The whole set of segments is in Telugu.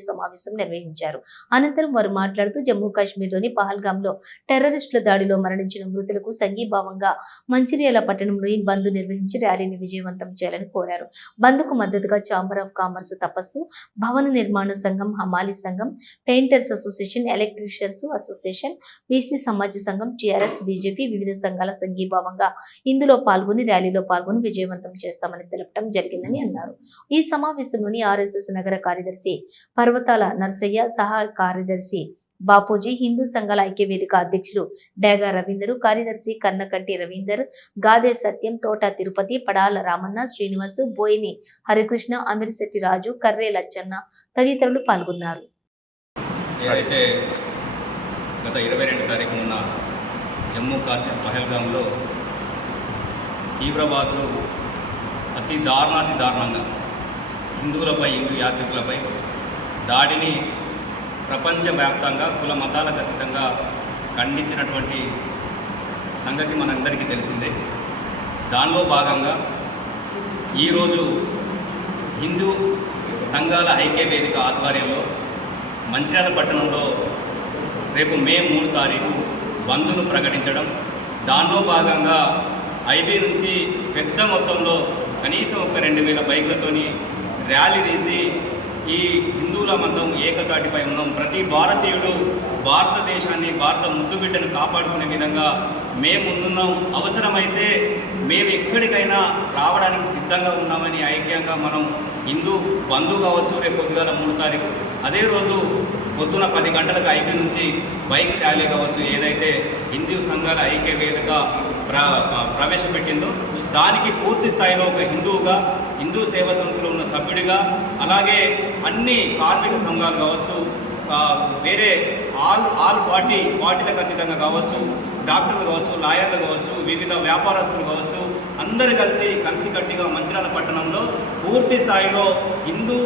సమావేశం నిర్వహించారు. అనంతరం వారు మాట్లాడుతూ జమ్మూ కాశ్మీర్లోని పహల్గామ్లో టెర్రరిస్టుల దాడిలో మరణించిన మృతులకు సంఘీభావంగా మంచిర్యాల పట్టణంలోని బంద్ నిర్వహించి ర్యాలీని విజయవంతం చేయాలని కోరారు. బంద్కు మద్దతుగా ఛాంబర్ ఆఫ్ కామర్స్ తపస్సు భవన నిర్మాణ సంఘం హమాలి సంఘం painters association electricians association BC సమాజ సంఘం టీఆర్ఎస్ బీజేపీ వివిధ సంఘాల సంఘీభావంగా ఇందులో పాల్గొని ర్యాలీలో పాల్గొని విజయవంతం చేస్తామని తెలపడం జరిగిందని అన్నారు. ఈ సమావేశంలోని ఆర్ఎస్ఎస్ నగర కార్యదర్శి పర్వతాల నర్సయ్య సహా కార్యదర్శి బాపూజీ హిందూ సంఘాల ఐక్యవేదిక అధ్యక్షులు డేగా రవీందర్ కార్యదర్శి కన్నకంటి రవీందర్ గాదే సత్యం తోట తిరుపతి పడాల రామన్న శ్రీనివాస్ బోయిని హరికృష్ణ అమీర్శెట్టి రాజు కర్రే లచ్చన్న తదితరులు పాల్గొన్నారు. ఏదైతే గత ఇరవై రెండు తారీఖు ఉన్న జమ్మూ కాశ్మీర్ పహల్గాంలో తీవ్రవాదులు అతి దారుణాతి దారుణంగా హిందువులపై హిందూ యాత్రికులపై దాడిని ప్రపంచవ్యాప్తంగా కుల మతాలకు అతీతంగా ఖండించినటువంటి సంగతి మనందరికీ తెలిసిందే. దానిలో భాగంగా ఈరోజు హిందూ సంఘాల ఐక్య వేదిక ఆధ్వర్యంలో మంచిర్యాల పట్టణంలో రేపు మే మూడు తారీఖు బంధును ప్రకటించడం దానిలో భాగంగా ఐబీ నుంచి పెద్ద మొత్తంలో కనీసం ఒక రెండు వేల బైకులతోని ర్యాలీ తీసి ఈ హిందువుల మతం ఏకతాటిపై ఉన్నాం. ప్రతి భారతీయుడు భారతదేశాన్ని భారత ముద్దు బిడ్డను కాపాడుకునే విధంగా మేము ముందున్నాం. అవసరమైతే మేము ఎక్కడికైనా రావడానికి సిద్ధంగా ఉన్నామని ఐక్యంగా మనం హిందూ బంధు కావచ్చు రేపు పొద్దుగాల మూడు తారీఖు. అదే రోజు పొద్దున పది గంటలకు ఐపీ నుంచి బైక్ ర్యాలీ కావచ్చు ఏదైతే హిందూ సంఘాల ఐక్య వేదిక ప్ర ప్రవేశపెట్టిందో దానికి పూర్తి స్థాయిలో ఒక హిందువుగా హిందూ సేవా సమితిలో ఉన్న సభ్యుడిగా అలాగే అన్ని కార్మిక సంఘాలు కావచ్చు వేరే ఆల్ ఆల్ పార్టీ పార్టీలకు అతీతంగా కావచ్చు డాక్టర్లు కావచ్చు లాయర్లు కావచ్చు వివిధ వ్యాపారస్తులు కావచ్చు అందరూ కలిసి కలిసికట్టుగా మంచిరాల పట్టణంలో పూర్తి స్థాయిలో హిందూ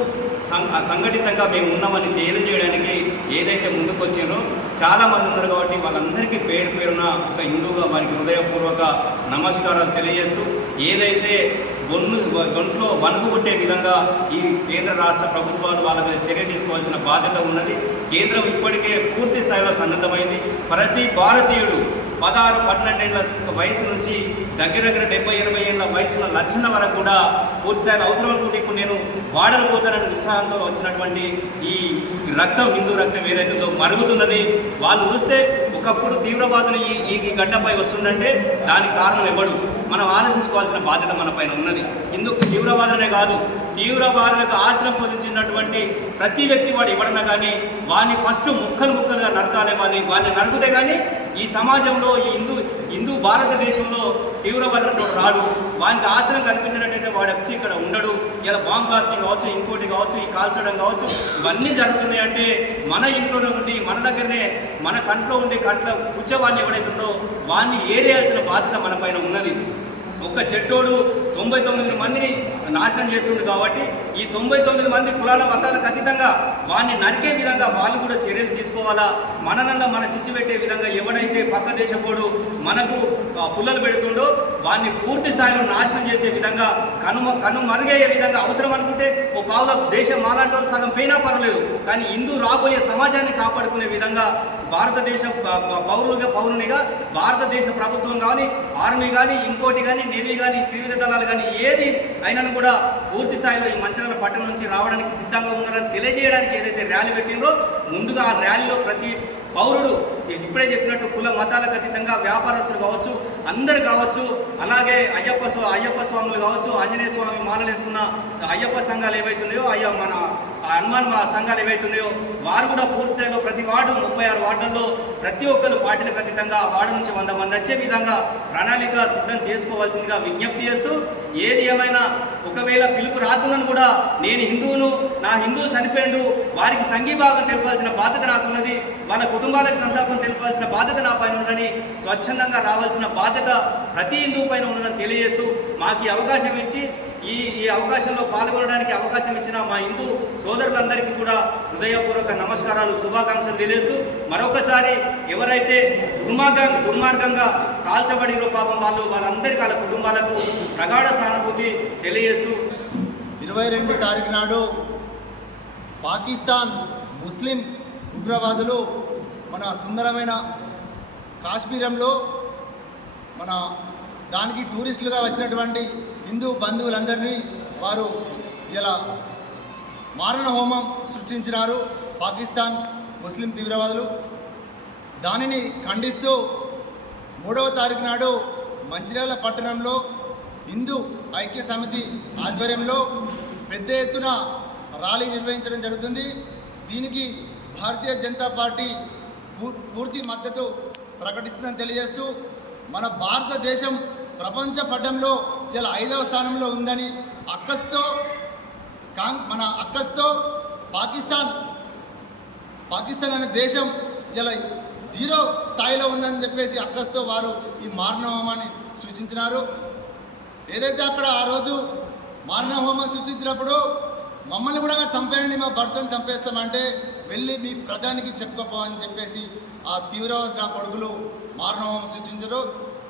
సంఘ సంఘటితంగా మేము ఉన్నామని తెలియజేయడానికి ఏదైతే ముందుకు వచ్చారో చాలా ఉన్నారు కాబట్టి వాళ్ళందరికీ పేరు పేరున ఒక హిందువుగా వారికి హృదయపూర్వక నమస్కారాలు తెలియజేస్తూ ఏదైతే గొన్ను గొంట్లో వణుకు కొట్టే విధంగా ఈ కేంద్ర రాష్ట్ర ప్రభుత్వాలు వాళ్ళ మీద చర్య తీసుకోవాల్సిన బాధ్యత ఉన్నది. కేంద్రం ఇప్పటికే పూర్తి స్థాయిలో సన్నద్ధమైంది. ప్రతి భారతీయుడు పదహారు పన్నెండేళ్ళ వయసు నుంచి దగ్గర దగ్గర డెబ్బై ఎనభై ఏళ్ళ వయసున్న లక్షణ వరకు కూడా పూర్తి అవసరం అనుకుంటే ఇప్పుడు నేను వాడలు పోతానని ఉత్సాహంతో వచ్చినటువంటి ఈ రక్తం హిందూ రక్తం ఏదైతే మరుగుతున్నది వాళ్ళు చూస్తే ఒకప్పుడు తీవ్రవాదులు ఈ ఈ గడ్డపై వస్తుందంటే దానికి కారణం ఎవడు? మనం ఆలోచించుకోవాల్సిన బాధ్యత మన పైన ఉన్నది. ఎందుకు? తీవ్రవాదులనే కాదు. తీవ్రవాదులకు ఆశ్రయం పొందించినటువంటి ప్రతి వ్యక్తి వాడు ఎవడన్నా కానీ వాడిని ఫస్ట్ ముక్కలు ముక్కలుగా నరకాలి వాడిని వాడిని నరుకుతే కానీ ఈ సమాజంలో ఈ హిందూ హిందూ భారతదేశంలో తీవ్రవాదులతో రాడు. వానికి ఆశ్రయం కల్పించినట్టయితే వాడు వచ్చి ఇక్కడ ఉండడు. ఇలా బాంబ్ బ్లాస్టింగ్ కావచ్చు ఇంకోటి కావచ్చు ఈ కాల్చడం కావచ్చు ఇవన్నీ జరుగుతున్నాయి అంటే మన ఇంట్లోనే ఉండి మన దగ్గరనే మన కంట్లో ఉండి కంట్లో కూర్చోవాడిని ఎవడైతే ఉందో వాడిని ఏరేయాల్సిన బాధ్యత మన పైన ఉన్నది. ఒక్క చెట్టోడు తొంభై తొమ్మిది మందిని నాశనం చేస్తుంది కాబట్టి ఈ తొంభై తొమ్మిది మంది కులాల మతాలకు అతీతంగా వాడిని నరికే విధంగా వాళ్ళు కూడా చర్యలు తీసుకోవాలా? మననల్లా మన సిచ్చి పెట్టే విధంగా ఎవడైతే పక్క దేశపోడు మనకు పుల్లలు పెడుతుండో వాడిని పూర్తి స్థాయిలో నాశనం చేసే విధంగా కనుమ కను మరుగయ్యే విధంగా అవసరం అనుకుంటే ఓ పావుల దేశం మాలాంటి సగం పోయినా పర్వాలేదు. కానీ హిందూ రాబోయే సమాజాన్ని కాపాడుకునే విధంగా భారతదేశ పౌరులుగా పౌరునిగా భారతదేశ ప్రభుత్వం కానీ ఆర్మీ కానీ ఇంకోటి కానీ నేవీ కానీ త్రివిధ దళాలు కానీ ఏది అయినను కూడా పూర్తి స్థాయిలో ఈ మంచిర్యాల పట్టణం నుంచి రావడానికి సిద్ధంగా ఉన్నారని తెలియజేయడానికి ఏదైతే ర్యాలీ పెట్టిందో ముందుగా ఆ ర్యాలీలో ప్రతి పౌరుడు ఇప్పుడే చెప్పినట్టు కుల మతాలకు అతీతంగా వ్యాపారస్తులు కావచ్చు అందరు కావచ్చు అలాగే అయ్యప్ప స్వా- అయ్యప్ప స్వాములు కావచ్చు ఆంజనేయ స్వామి మాలలు వేసుకున్న అయ్యప్ప సంఘాలు ఏవైతున్నాయో అయ్యా మన ఆ హనుమాన్ మా సంఘాలు ఏవైతున్నాయో వారు కూడా పూర్తి స్థాయిలో ప్రతి వార్డు ముప్పై ఆరు వార్డుల్లో ప్రతి ఒక్కరు పార్టీలకు అతీతంగా వార్డు నుంచి వంద మంది వచ్చే విధంగా ప్రణాళిక సిద్ధం చేసుకోవాల్సిందిగా విజ్ఞప్తి చేస్తూ ఏది ఏమైనా ఒకవేళ పిలుపు రాకున్నాను కూడా నేను హిందువును నా హిందువు చనిపోయిండు వారికి సంఘీభాగం తెలపాల్సిన బాధ్యత నాకున్నది వాళ్ళ కుటుంబాలకు సంతాపం తెలపాల్సిన బాధ్యత నా పైన ఉన్నదని స్వచ్ఛందంగా రావాల్సిన బాధ్యత ప్రతి హిందువు పైన ఉన్నదని తెలియజేస్తూ మాకు అవకాశం ఇచ్చి ఈ ఈ అవకాశంలో పాల్గొనడానికి అవకాశం ఇచ్చిన మా హిందూ సోదరులందరికీ కూడా హృదయపూర్వక నమస్కారాలు శుభాకాంక్షలు తెలియజేస్తూ మరొకసారి ఎవరైతే దుర్మార్గం దుర్మార్గంగా కాల్చబడిన పాపం వాళ్ళు వాళ్ళందరికీ వాళ్ళ కుటుంబాలకు ప్రగాఢ సానుభూతి తెలియజేస్తూ ఇరవై రెండు తారీఖు నాడు పాకిస్తాన్ ముస్లిం ఉగ్రవాదులు మన సుందరమైన కాశ్మీరంలో మన దానికి టూరిస్టులుగా వచ్చినటువంటి హిందూ బంధువులందరినీ వారు ఇలా మారణ హోమం సృష్టించినారు. పాకిస్తాన్ ముస్లిం తీవ్రవాదులు. దానిని ఖండిస్తూ మూడవ తారీఖు నాడు మంచిర్యాల పట్టణంలో హిందూ ఐక్య సమితి ఆధ్వర్యంలో పెద్ద ఎత్తున ర్యాలీ నిర్వహించడం జరుగుతుంది. దీనికి భారతీయ జనతా పార్టీ పూ- పూర్తి మద్దతు ప్రకటిస్తుందని తెలియజేస్తూ మన భారతదేశం ప్రపంచ పటంలో ఇలా ఐదవ స్థానంలో ఉందని అక్కస్తో కాంగ్ మన అక్కస్తో పాకిస్తాన్ పాకిస్తాన్ అనే దేశం ఇలా జీరో స్థాయిలో ఉందని చెప్పేసి అక్కస్తో వారు ఈ మారణహోమాన్ని సూచించినారు. ఏదైతే అక్కడ ఆ రోజు మారణహోమం సూచించినప్పుడు మమ్మల్ని కూడా చంపేయండి మా భర్తను చంపేస్తామంటే వెళ్ళి మీ ప్రధానికి చెప్పుకోపో అని చెప్పేసి ఆ తీవ్రవాద కొడుకులు మారణహోమం సృష్టించరు.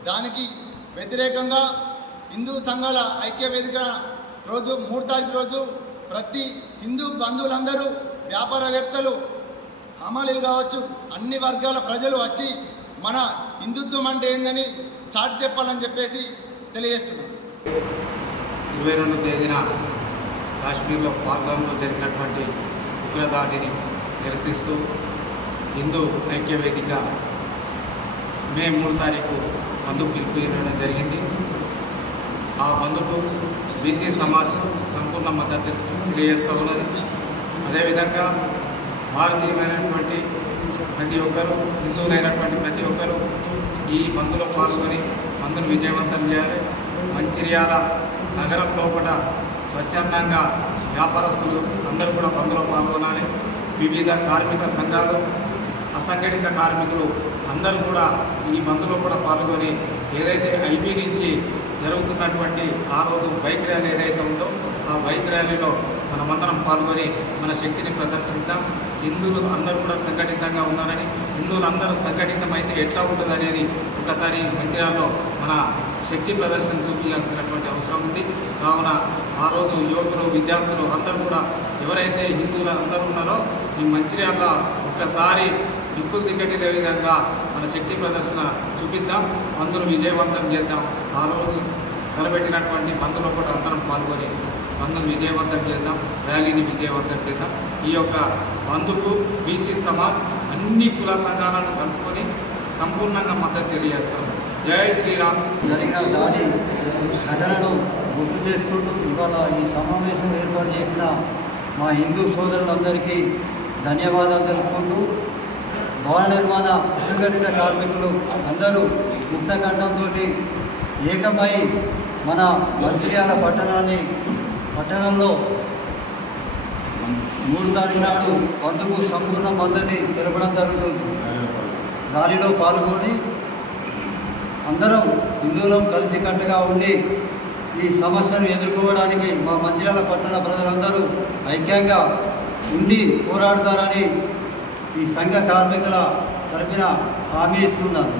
దానికి వ్యతిరేకంగా హిందూ సంఘాల ఐక్య వేదిక రోజు మూడు తారీఖు రోజు ప్రతి హిందూ బంధువులందరూ వ్యాపారవేత్తలు హమాలీలు కావచ్చు అన్ని వర్గాల ప్రజలు వచ్చి మన హిందుత్వం అంటే ఏందని చాటి చెప్పాలని చెప్పేసి తెలియజేస్తున్నాం. ఇరవై రెండు తేదీన కాశ్మీర్లో పాల్గొనలో జరిగినటువంటి ఉగ్రదాడిని నిరసిస్తూ హిందూ ఐక్య వేదిక మే మూడు తారీఖు బంధుకు పిలుపు ఇవ్వడం జరిగింది. ఆ బంధుకు బీసీ సమాజం సంపూర్ణ మద్దతు తెలియజేస్తూ ఉన్నది. అదేవిధంగా భారతీయమైనటువంటి ప్రతి ఒక్కరూ హిందువులైనటువంటి ప్రతి ఒక్కరూ ఈ బంధులో పాల్గొని బంధును విజయవంతం చేయాలి. మంచిర్యాల నగరం లోపల స్వచ్ఛందంగా వ్యాపారస్తులు అందరూ కూడా బంధులో పాల్గొనాలి. వివిధ కార్మిక సంఘాలు అసంఘటిత కార్మికులు అందరూ కూడా ఈ మందులో కూడా పాల్గొని ఏదైతే ఐబీ నుంచి జరుగుతున్నటువంటి ఆ రోజు బైక్ ర్యాలీ ఏదైతే ఉందో ఆ బైక్ ర్యాలీలో మనమందరం పాల్గొని మన శక్తిని ప్రదర్శిస్తాం. హిందువులు అందరూ కూడా సంఘటితంగా ఉన్నారని హిందువులు అందరూ సంఘటితమైతే ఎట్లా ఉంటుంది అనేది ఒకసారి మంచిర్యాలలో మన శక్తి ప్రదర్శన చూపించాల్సినటువంటి అవసరం ఉంది. కావున ఆ రోజు యువకులు విద్యార్థులు అందరూ కూడా ఎవరైతే హిందువులు అందరూ ఉన్నారో ఈ మంచిర్యాల ఒక్కసారి దిక్కులు దిక్కటి విధంగా. మన శక్తి ప్రదర్శన చూపిద్దాం. అందును విజయవంతం చేద్దాం. ఆ రోజు తలపెట్టినటువంటి మందులో కూడా అందరం పాల్గొని బంధును విజయవంతం చేద్దాం. ర్యాలీని విజయవంతం చేద్దాం. ఈ యొక్క బంధుకు బీసీ సమాజ్ అన్ని కుల సంఘాలను కలుపుకొని సంపూర్ణంగా మద్దతు తెలియజేస్తాం. జై శ్రీరామ్. జరిగిన దాని ఘటనను గుర్తు చేసుకుంటూ ఇవాళ ఈ సమావేశం ఏర్పాటు చేసిన మా హిందూ సోదరులందరికీ ధన్యవాదాలు తెలుపుకుంటూ భవన నిర్మాణ అసంఘటిత కార్మికులు అందరూ ముక్తకంఠంతో ఏకమై మన మంచిర్యాల పట్టణాన్ని పట్టణంలో మూడు తారీఖు నాడు బంధుకు సంపూర్ణ మద్దతు తెలపడం జరుగుతుంది. దానిలో పాల్గొని అందరం హిందువులం కలిసికట్టుగా ఉండి ఈ సమస్యను ఎదుర్కోవడానికి మా మంచిర్యాల పట్టణ ప్రజలందరూ ఐక్యంగా ఉండి పోరాడతారని ఈ సంఘ కార్మికుల తరఫున హామీ ఇస్తున్నారు.